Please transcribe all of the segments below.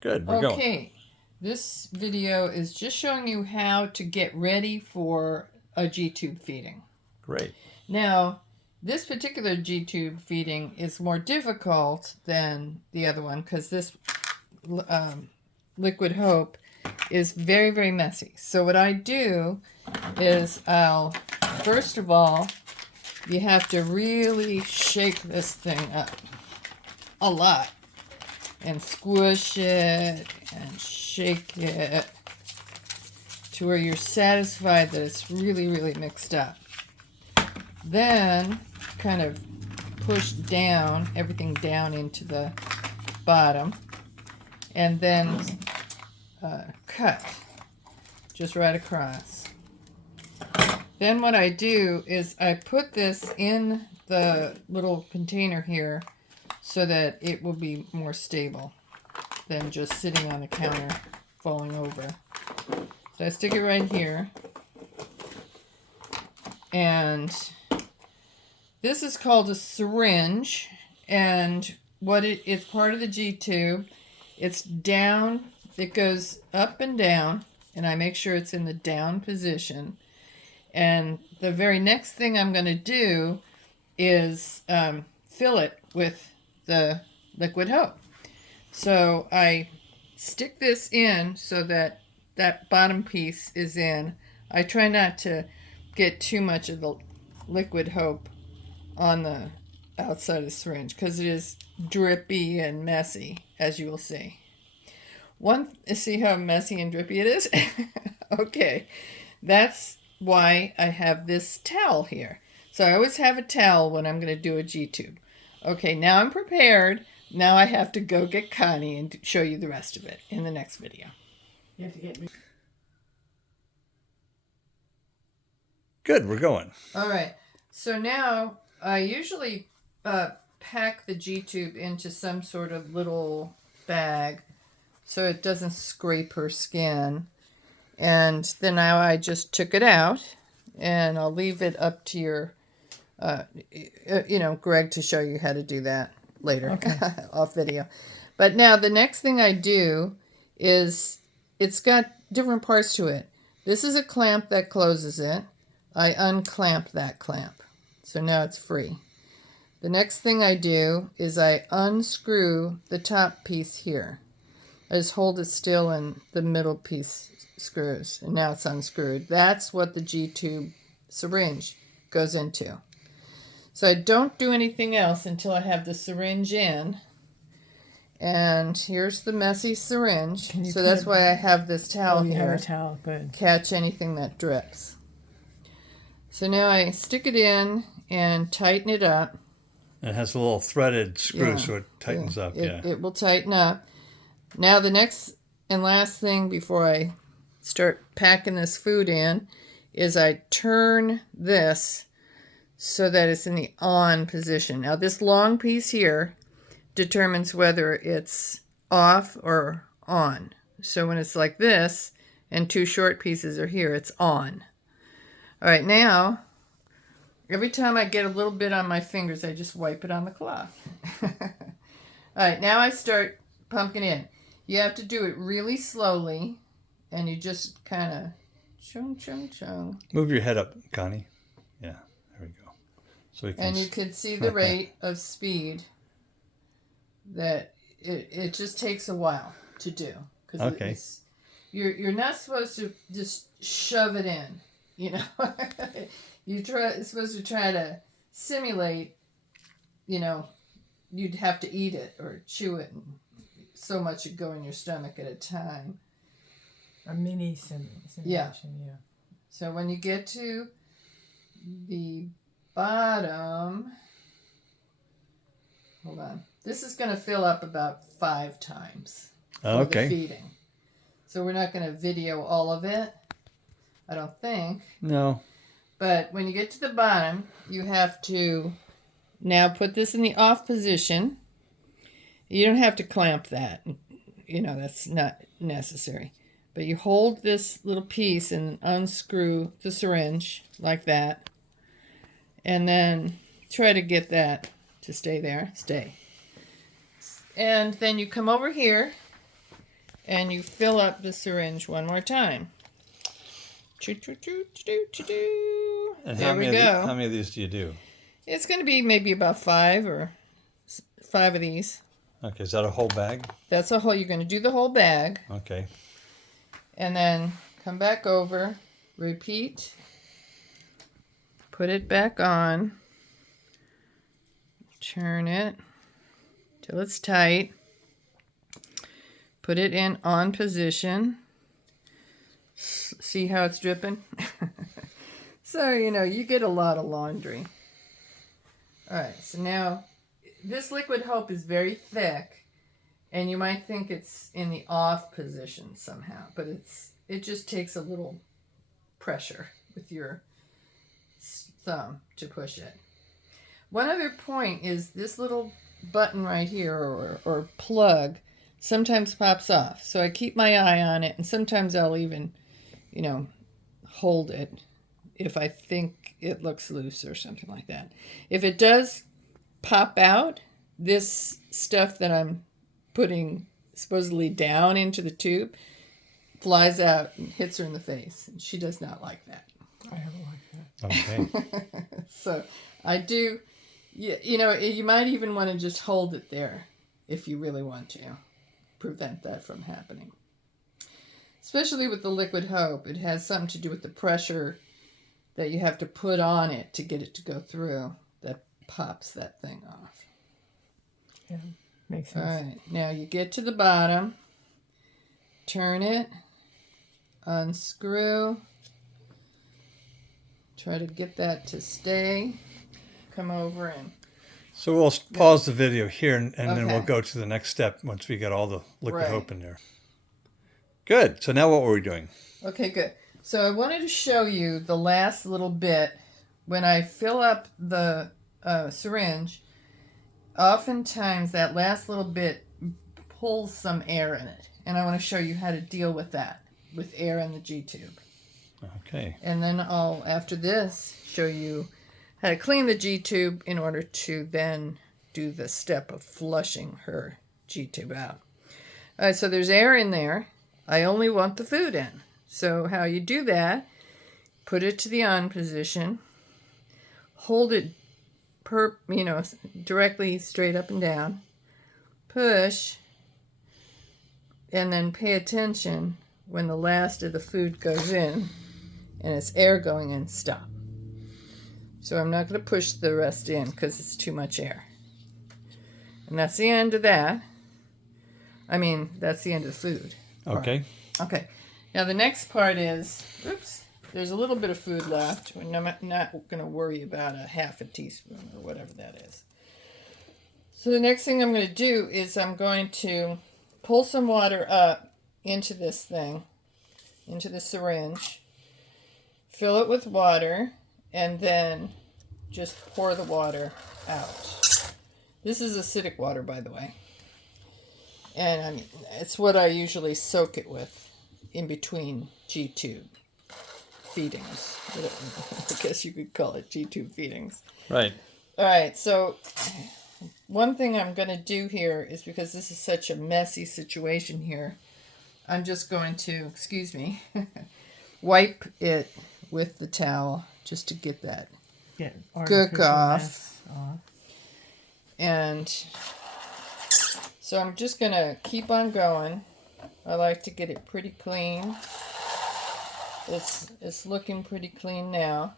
Good, we're going. Okay, this video is just showing you how to get ready for a G-tube feeding. Great. Now, this particular G-tube feeding is more difficult than the other one because this Liquid Hope is very, very messy. So what I do is first of all, you have to really shake this thing up a lot and squish it and shake it to where you're satisfied that it's really, really mixed up. Then kind of push down, everything down into the bottom, and then cut just right across. Then what I do is I put this in the little container here so that it will be more stable than just sitting on the counter falling over. So I stick it right here. And this is called a syringe, and it's part of the G-tube. It's down, it goes up and down, and I make sure it's in the down position. And the very next thing I'm going to do is fill it with the Liquid Hope. So I stick this in so that that bottom piece is in. I try not to get too much of the Liquid Hope on the outside of the syringe because it is drippy and messy, as you will see. See how messy and drippy it is? Okay, that's why I have this towel here. So I always have a towel when I'm going to do a G-tube. Okay, now I'm prepared. Now I have to go get Connie and show you the rest of it in the next video. You have to get me. Good, we're going. All right, so now I usually pack the G-tube into some sort of little bag so it doesn't scrape her skin. And then now I just took it out, and I'll leave it up to your, Greg to show you how to do that later, okay. Off video. But now the next thing I do is it's got different parts to it. This is a clamp that closes it. I unclamp that clamp. So now it's free. The next thing I do is I unscrew the top piece here. I just hold it still and the middle piece screws, and now it's unscrewed. That's what the G-tube syringe goes into. So I don't do anything else until I have the syringe in. And here's the messy syringe. So that's why I have this towel here. Have a towel, good. Catch anything that drips. So now I stick it in and tighten it up. It has a little threaded screw, so it tightens up. It will tighten up. Now the next and last thing before I start packing this food in is I turn this so that it's in the on position. Now this long piece here determines whether it's off or on. So when it's like this and two short pieces are here, it's on. All right, now every time I get a little bit on my fingers, I just wipe it on the cloth. All right, now I start pumping in. You have to do it really slowly, and you just kind of chung, chung, chung. Move your head up, Connie. Yeah, there we go. So you can see the rate of speed that it just takes a while to do. Okay. You're not supposed to just shove it in, you know. You're supposed to try to simulate, you'd have to eat it or chew it, and so much would go in your stomach at a time. A mini simulation, yeah. So when you get to the bottom, hold on. This is going to fill up about 5 times for the feeding. So we're not going to video all of it, I don't think. No. But when you get to the bottom, you have to now put this in the off position. You don't have to clamp that. That's not necessary. But you hold this little piece and unscrew the syringe like that. And then try to get that to stay there. Stay. And then you come over here and you fill up the syringe one more time. Choo-choo-choo-choo-choo-choo. And There we how go. many of these do you do? It's going to be maybe about 5 of these. Okay, is that a whole bag? That's a whole. You're going to do the whole bag, Okay. and then come back over, repeat, put it back on, turn it till it's tight, put it in on position. See how it's dripping? So, you get a lot of laundry. All right, so now this liquid hope is very thick, and you might think it's in the off position somehow, but it just takes a little pressure with your thumb to push it. One other point is this little button right here or plug sometimes pops off. So I keep my eye on it, and sometimes I'll even, hold it if I think it looks loose or something like that. If it does pop out, this stuff that I'm putting supposedly down into the tube flies out and hits her in the face. And she does not like that. I don't like that. Okay. So I do, you might even want to just hold it there if you really want to prevent that from happening. Especially with the liquid hope, it has something to do with the pressure that you have to put on it to get it to go through that pops that thing off. Yeah, makes All sense. right, now you get to the bottom, turn it, unscrew, try to get that to stay, come over and So we'll pause the video here, and then we'll Okay. go to the next step once we get all the liquid Right. hope in there. Good. So now what were we doing? Okay, good. So I wanted to show you the last little bit. When I fill up the syringe, oftentimes that last little bit pulls some air in it. And I want to show you how to deal with that, with air in the G-tube. Okay. And then I'll, after this, show you how to clean the G-tube in order to then do the step of flushing her G-tube out. All right, so there's air in there. I only want the food in. So how you do that, put it to the on position, hold it directly straight up and down, push, and then pay attention when the last of the food goes in and it's air going in, stop. So I'm not going to push the rest in because it's too much air. And that's the end of that. That's the end of the food. Okay. Okay. Now the next part is, there's a little bit of food left. I'm not going to worry about a half a teaspoon or whatever that is. So the next thing I'm going to do is I'm going to pull some water up into this thing, into the syringe, fill it with water, and then just pour the water out. This is acidic water, by the way. And it's what I usually soak it with in between G-tube feedings. I guess you could call it G-tube feedings. Right. All right, so one thing I'm going to do here is, because this is such a messy situation here, I'm just going to, wipe it with the towel just to get that Get gook artificial off. mess off. And so I'm just going to keep on going. I like to get it pretty clean. It's looking pretty clean now.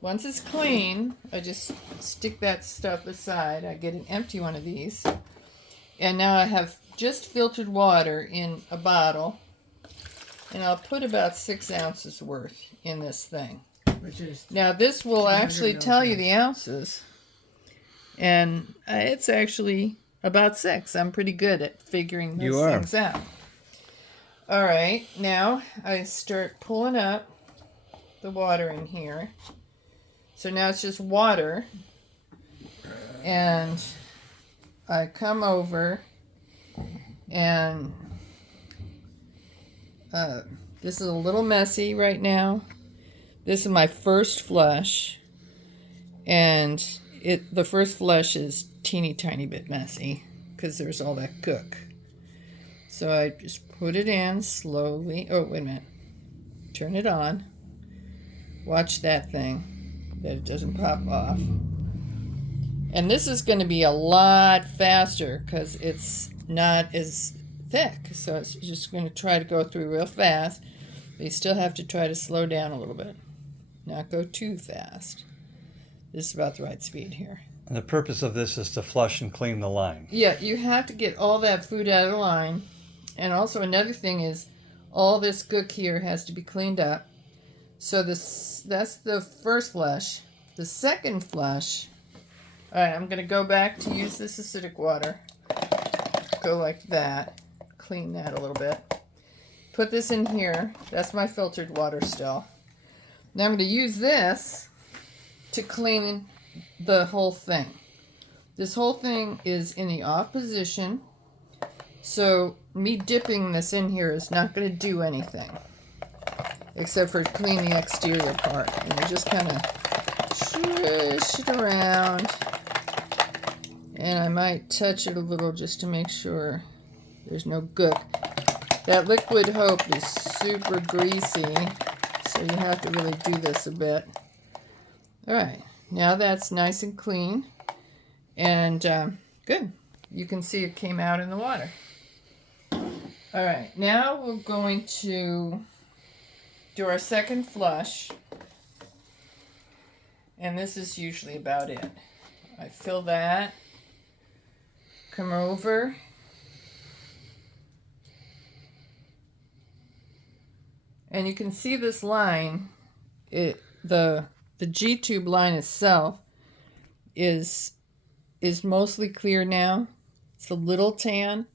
Once it's clean, I just stick that stuff aside. I get an empty one of these. And now I have just filtered water in a bottle. And I'll put about 6 ounces worth in this thing. Which is Now this will 200 actually tell you the ounces. And it's actually about 6. I'm pretty good at figuring You those are. things out. All right, now I start pulling up the water in here. So now it's just water. And I come over and this is a little messy right now. This is my first flush. And the first flush is teeny tiny bit messy because there's all that gook. So I just put it in slowly. Oh, wait a minute. Turn it on. Watch that thing, that it doesn't pop off. And this is going to be a lot faster because it's not as thick. So it's just going to try to go through real fast. But you still have to try to slow down a little bit. Not go too fast. This is about the right speed here. And the purpose of this is to flush and clean the line. Yeah, you have to get all that food out of the line. And also another thing is all this gook here has to be cleaned up. So that's the first flush. The second flush, all right, I'm going to go back to use this acidic water. Go like that. Clean that a little bit. Put this in here. That's my filtered water still. Now I'm going to use this to clean the whole thing. This whole thing is in the off position. So me dipping this in here is not going to do anything. Except for clean the exterior part. And you just kind of swish it around. And I might touch it a little just to make sure there's no gook. That Liquid Hope is super greasy, so you have to really do this a bit. Alright, now that's nice and clean. And good. You can see it came out in the water. Alright, now we're going to do our second flush. And this is usually about it. I fill that. Come over. And you can see this line, the G-tube line itself is mostly clear now. It's a little tan,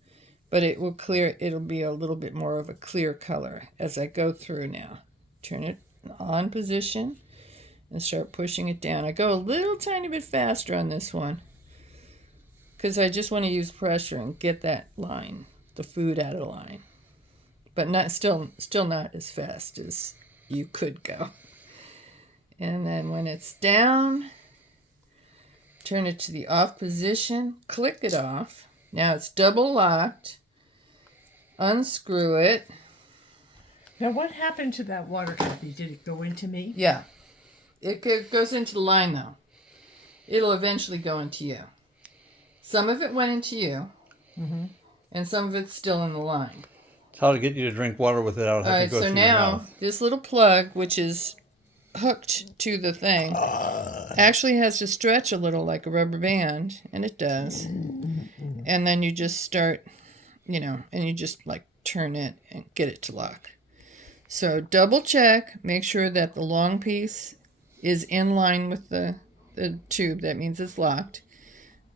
but it will clear. It'll be a little bit more of a clear color as I go through now. Turn it on position and start pushing it down. I go a little tiny bit faster on this one because I just want to use pressure and get that line, the food out of the line. But not still not as fast as you could go. And then when it's down, turn it to the off position, click it off. Now it's double locked. Unscrew it. Now, what happened to that water empty? Did it go into me? Yeah. It goes into the line though. It'll eventually go into you. Some of it went into you, and some of it's still in the line. How to get you to drink water without having to go through your mouth. Now this little plug, which is hooked to the thing, actually has to stretch a little like a rubber band, and it does. And then you just start, and you just like turn it and get it to lock. So double check, make sure that the long piece is in line with the tube. That means it's locked.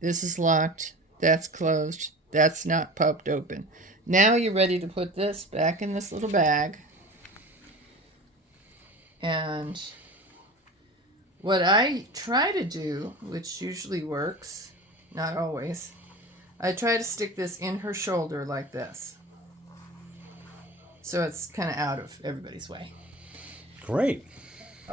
This is locked. That's closed. That's not popped open. Now you're ready to put this back in this little bag. And what I try to do, which usually works, not always, I try to stick this in her shoulder like this. So it's kind of out of everybody's way. Great.